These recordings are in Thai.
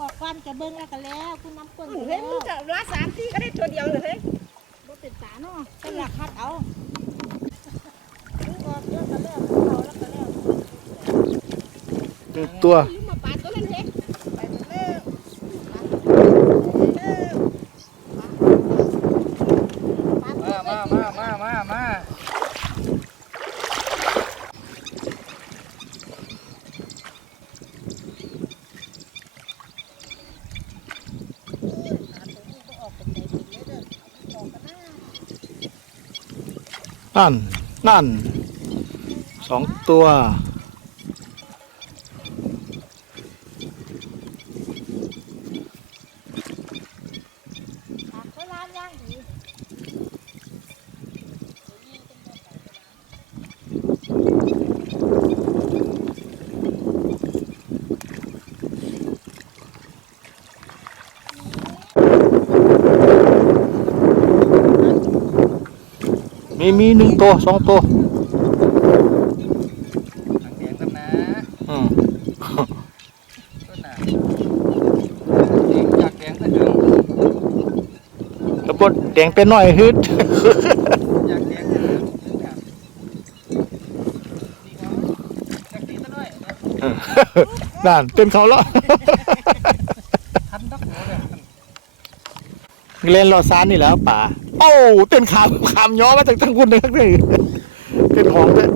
ออกก้อนจะเบิ้งแล้วก็แล้วคุณน้ำก้นเฮ้ยมึงจะร้อยสามที่ก็ได้ตัวเดียวเลยเฮ้ยบ่เป็นตาเนาะก็อยากคัดเอาออกเยอะก็แล้วเอาแล้วก็แล้วหนึ่งตัวลืมมาปาดตัวนั้นเฮ้ยไปเร็วเร็ว มามามามามามา นั่น นั่น สองตัว ปากเวลาย่างดี มีมีหนึ่งตัวสองตัวหลังแดงกันนะอืมต้นน่ะแดงอยากแดงก็ถึงแล้วก็แดงเป็นน้อยฮึดอยากแดงก็ถึงถึงครับนี่เขาจักรีซะหน่อยนะนั่นเป็นเขาแล้วทันดักหัวเลยเล่นรอซานนี่แหล้วป่าโอ้เต้นขามขามย้อมาจากทั้งคุณเลยทั้งนี้เต้นของเลย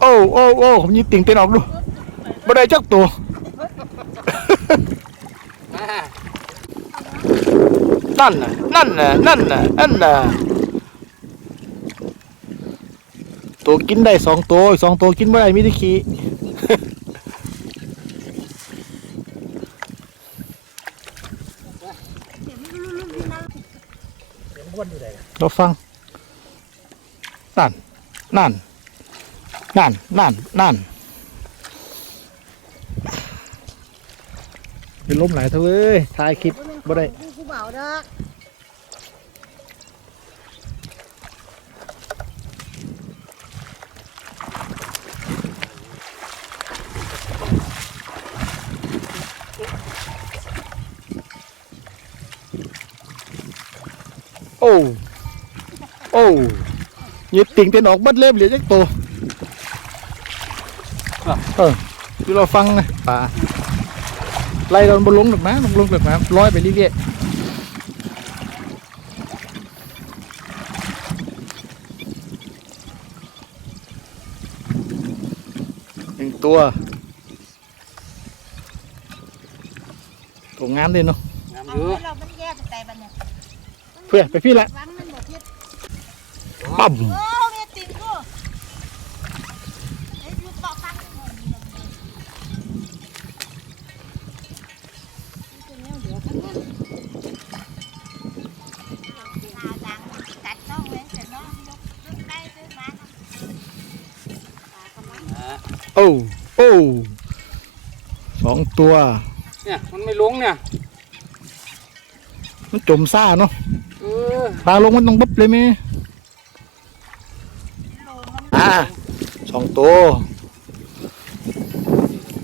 โอ้โอ้โอ้ผมยิงติ่งเต้นออกดูบ่ได้จักตัวนั่นน่ะนั่นน่ะนั่นน่ะนั่นน่ะตัวกินได้สองตัวสองตัวกินไม่ได้มีแต่ขี้ ราฟัง นั่น นั่น นั่น นั่น นั่น เป็นล้มหลายเท่าเอ้ยถ่ายคลิปบ่ได้กูเบาเด้อโอ้ โอ้ยดติ่งเต้นออกบัดเล็บเหลือจักตัวเออคือเราฟังนะป่าไล่เราบนลงหรอกนะลงลงหรอกนะร้อยไปเรื่อยๆหนึ่งตัวตัวงามเลยเนาะ งามเอาอยู่ให้เรามันแยกไปบัดเนี่ย เพื่อไปพี่ละวังมันบ่ทิศ ปั๊ม โอ้เนี่ยติ่งกูเอ้ยอยู่เกาะฟังหมดนี่ลงเลยนี่เป็นแนวเดียวกันเนี่ยหาดังกัดต้องเว้นแต่น้องยกยกได้ด้วยมาครับปลากำลัง อ่า โอ้โอ้สองตัว เนี่ยมันไม่ลงเนี่ย มันจมซ่าเนาะ เออ ปลาลงมันต้องบ๊บเลยไหม ตัว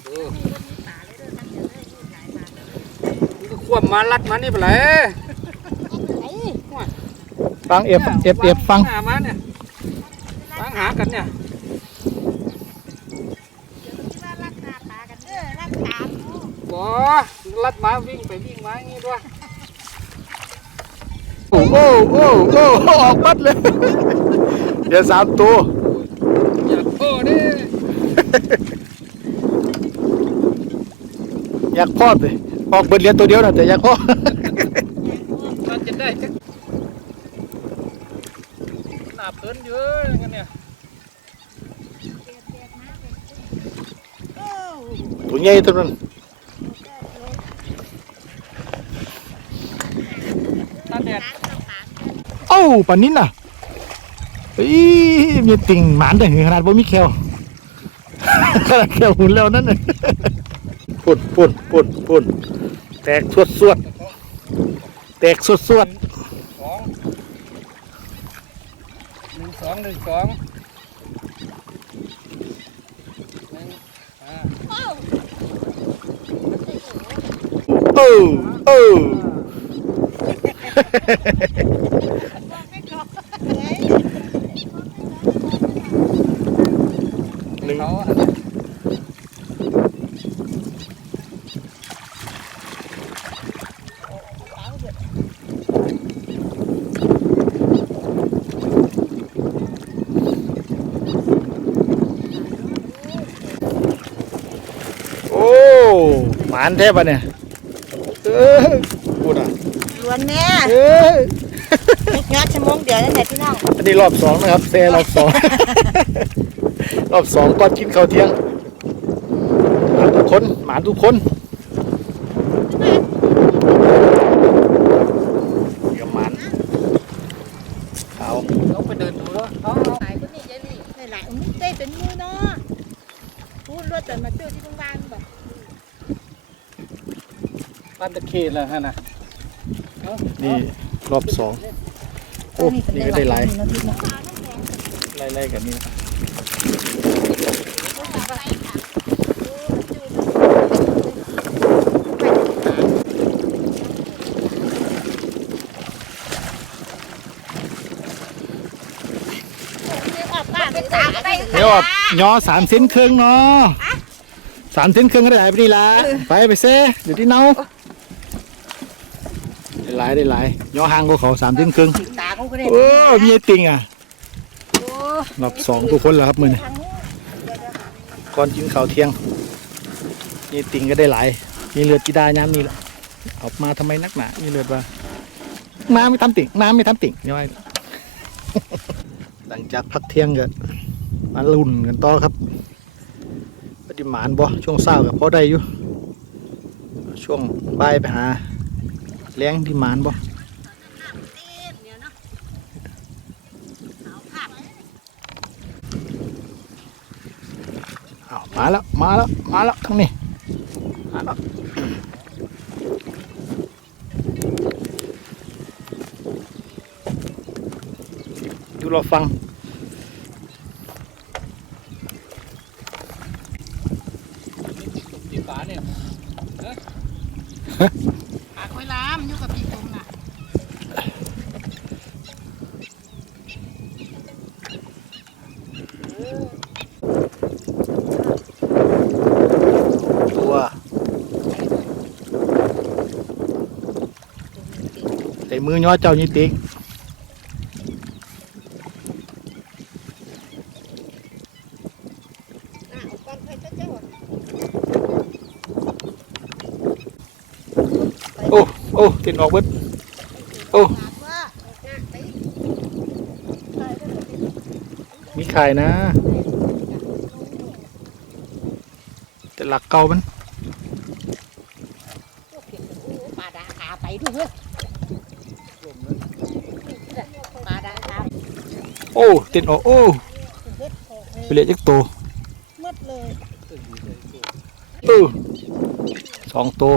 เออมันก็ควบมาลัดมานี่ไปเลยไอ้ฟังเอฟเอฟเอฟฟังหามาเนี่ยฟังหากันเนี่ยที่ว่ารักษาปลากันเด้อรักษากูบ่ลัดมาวิ่งไปวิ่งมาอย่างงี้ด้วยโอ้โอ้โอ้โอ้ออกบัดเลย เดี๋ยวสามตัว อยากโอ้เด้ อยากพอดเลยออกเบิดเรียนตัวเดียวนะแต่อยากพอดมันจะได้จักหนาเปิ้นเยอะอย่างเงี้ยเนี่ยโอ้ตัวใหญ่ตัวนั้นตาแดดเอ้าปันนี้น่ะเฮ้ยมีติ่งหมานแต่ขนาดว่ามีแควขนาดแควหุ่นแล้วนั่นน่ะ ปุ่นปุ่นปุ่นปุ่นแตกสวดสวดแตกสวดสวดสองหนึ่งสองหนึ่งสองโอ้โอ้หนึ่งานแทบอะเนี่ยเออพูดอะล้วนแม่เออยอดชั่วโมงเดียวนั่นแหละพี่น้องอันนี้รอบสองนะครับเซรอบสองรอบสองก่อนกินข้าวเที่ยงหมาทุกคนหมาทุกคนเดี๋ยวหมันเอา ลงไปเดินดูแล้วเอาเอา หลายคนนี่ยายลี่หลายๆอุ้มเต้เป็นมือเนาะพูดรวดแต่มาเจอที่โรงพยาบาลแบบ บ้านตะเคียนแล้วฮะนะนี่รอบสองโอ้นี่ก็ได้หลายไล่ๆกันนี่นะครับเดี๋ยวอะย่อสามเซนครึ่งเนาะสามเซนครึ่งก็ได้หลายไปนี่ละไปไปเซ่เดี๋ยวที่เนา ได้หลายได้หลายย่อห่างกว่าเขาสามเซนครึ่งตาเขาก็ได้โอ้มีไอ้ติงอะรอบสองทุกคนแล้วครับมือนี้ก่อนกินข้าวเที่ยงมีไอ้ติงก็ได้หลาย มีเลือดกีดาย้ำนี่แหละเอามาทำไมนักหนามีเลือดว่าน้ำไม่ทำติ่งน้ำไม่ทำติ่งยังไงหลังจากพักเที่ยงก็มาลุ่นกันต่อครับปฏิหมานบ่ช่วงเช้ากับพอได้อยู่ช่วงบ่ายไปหา แรงที่มานบ่อ้ามาแล้ว มาแล้ว มาแล้วทั้งนี้มาแล้วอยู่รอฟัง ตีฝาเนี่ย ปากไว้ล้ามอยู่กับพี่ตรงน่ะ ตัว ใส่มือย่อเจ้านี่ติ๊กอะก่อนใครจะเจ้าโอ้โอ้ติดออกเบิดโอ้ปากว่าหน้าไปใส่ได้เลยมีไข่นะ แต่หลักเก่ามัน พวกเก็บโอ้ปลาดาขาไปดูเว้ยปลาดาขา โอ้ติดออกโอ้เฮ็ดออกเลไปยเรียกจักโตมืดเลยเออสองตัว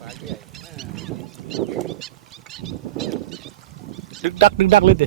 ฝาใหญ่ดึกดักดึกดักเลยดิ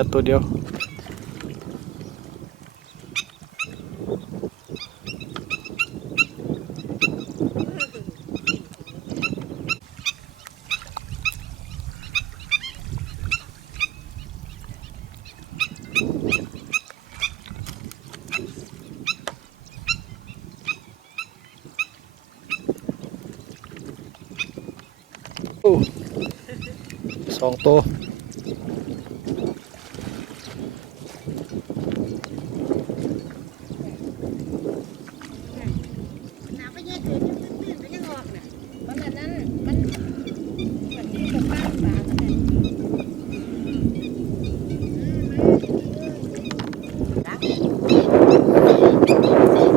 เดียวตัวเดียวโอ้สองตัว น้ำก็แยกเกินยังตื้นๆก็ยังออกน่ะเพราะฉะนั้นมันมันที่จะป้าสากันเนี่ย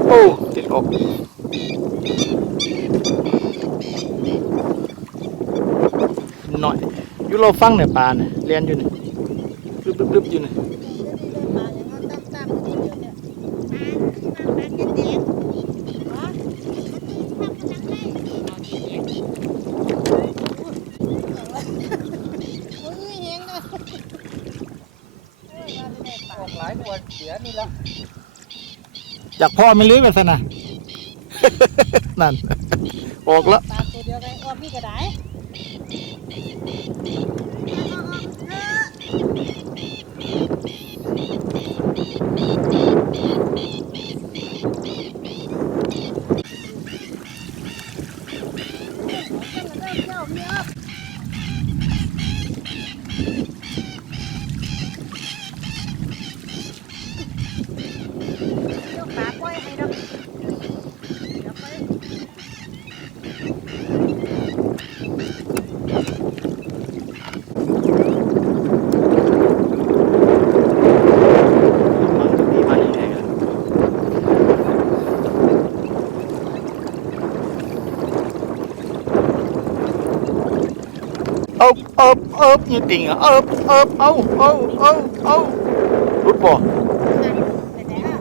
โอ้ติดอกหน่อยอยู่เราฟังเนี่ยปลาเนี่ยเรียนอยู่เนี่ยรึบรึบรึบอยู่เนี่ย มาอย่างนั้นตามๆกันเดียวเนี่ย ออกหลายตัวเสียนี่ละ จากพ่อไม่ลื้อกันซะนะ นั่น ออกแล้ว ปลาตัวเดียวกันออกพี่ก็ได้ ปลาปล่อยให้ดอกเดี๋ยวไป มีมาอีกแล้ว เอาเอาเอานี่ติ่งอะเอาเอาเอาเอาเอาเอารุดบ่ ไปไหนล่ะ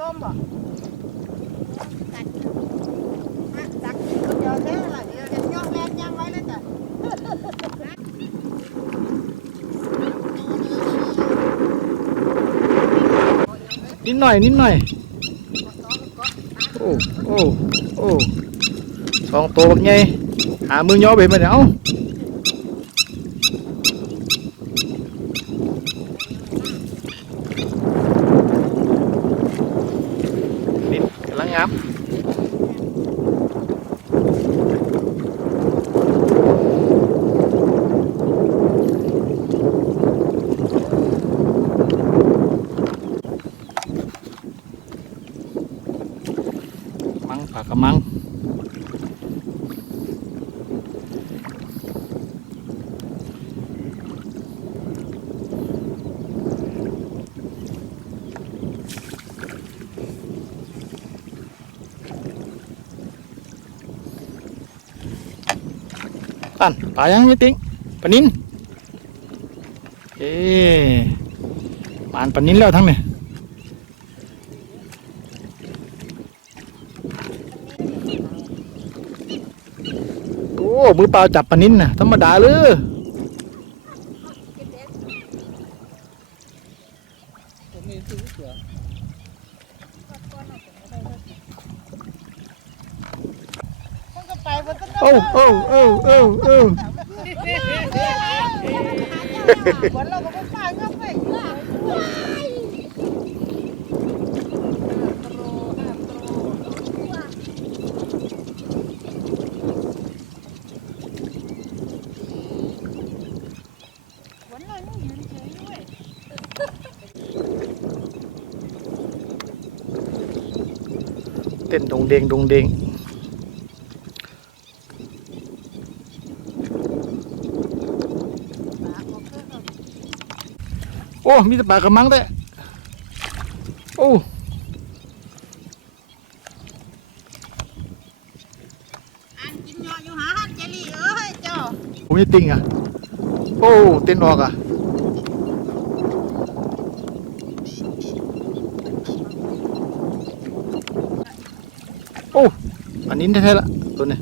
ร่มบ่กัดฮะจักกินคนเดียวแท้ล่ะเดี๋ยวเดี๋ยวย่องแลนย่างไว้เลยจ้ะ นิ ดหน่อยนิดหน่อย โอ้ โอ้ โอ้สองตัวแบบไงหามือย่อไปมาเดี๋ยวเอานิดกำลังงาม มังปากระมังตันปลายังไม่ติ้งปนิน เอ๊ะปานปนินแล้วทั้งเนี่ย โอ้ มือเปล่าจับปลานินนะธรรมดาเลยมันก็ไปมันก็โอ้โอ้โอ้โอ้โอ้ฝนเราก็ไม่ไปก็ไปฝนเรายังยืนเฉยด้วย เต้นดงเดงดงเดงปากของเพื่อนเราโอ้ มีแต่ปลากระมังแต่โอ้อันกินเหยาะอยู่หาหันเจลี่เอ้ยเจ้าผมมีติงอะ โอ้ เต้นออกอะ โอ้ อันนี้แท้ๆละตัวนี้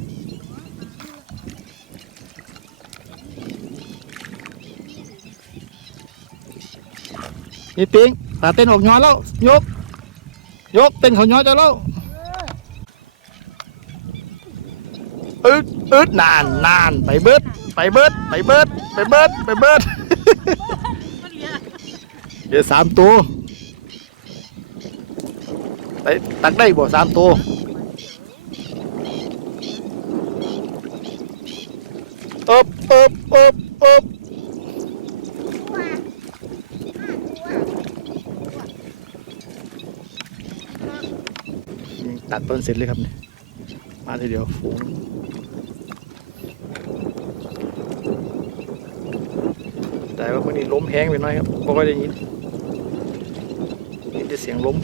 นี่ปิงตาเต้นออกย้อนแล้วยก ยกเต้นเขาย้อนจะแล้วอึดอึดนานนานไปเบิด ไปเบิด ไปเบิด ไปเบิด ไปเบิด เดี๋ยวสามตัวไปตักได้บ่สามตัว อบอบอบอบตัดต้นเสร็จเลยครับเนี่ยมาทีเดียวฝูงแต่ว่าวันนี้ล้มแห้งไปหน่อยครับเพราะว่าได้ยินยินแต่เสียงล้ม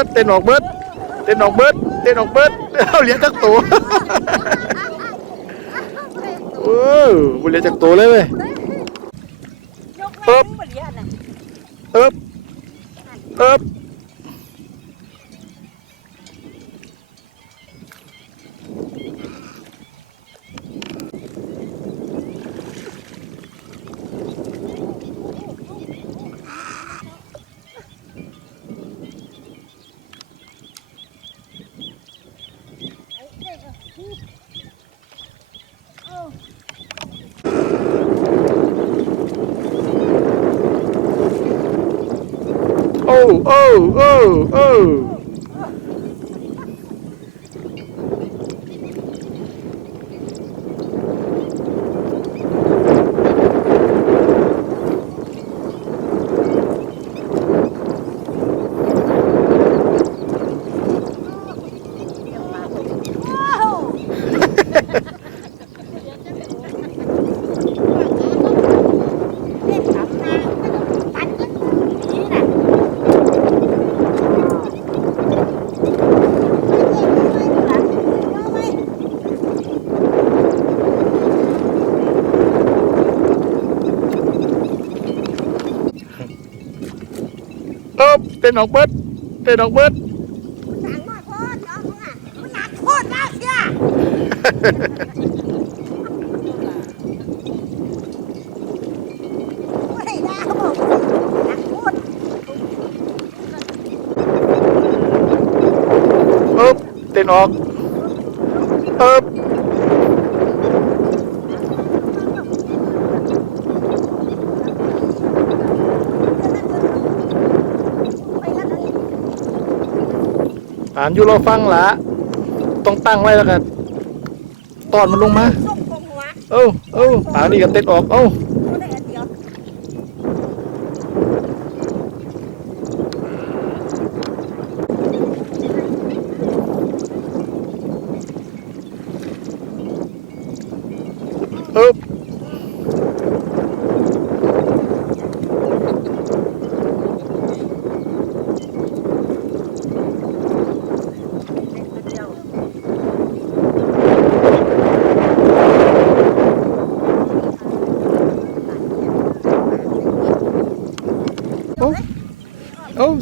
บิดเต้นออกเบิดเต้นออกเบิดเต้นออกเบิดเอาเหรียญจักตัวโอ้บุเหรียญจักตัวเลยเว้ยยกแม่รู้บ่เรียนน่ะ เอิบเอิบ โอ้โอิบเต้นออกเบิดเต้นออกเบิด เอิบเต้นออกเอิบ อ่านอยู่ราฟังละต้องตั้งไว้แล้วกันตอนมันลงมาเอ้าเอ้าปากนี่ก็เต็ดออก เอ้า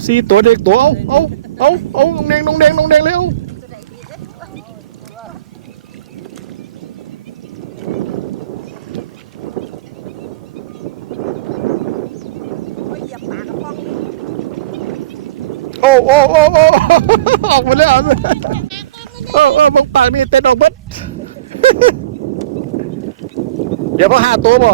สี่ตัวเด็กตัวเอาเอาเอาเอาน้องแดงน้องแดงน้องแดงเร็วโอ้ยเหองนี่โอ้โอ้โอ้ออกมดแล้วโอ้โอ้บังปากนี่เต้นออกเบิดเดี๋ยวพอหาตัวบ่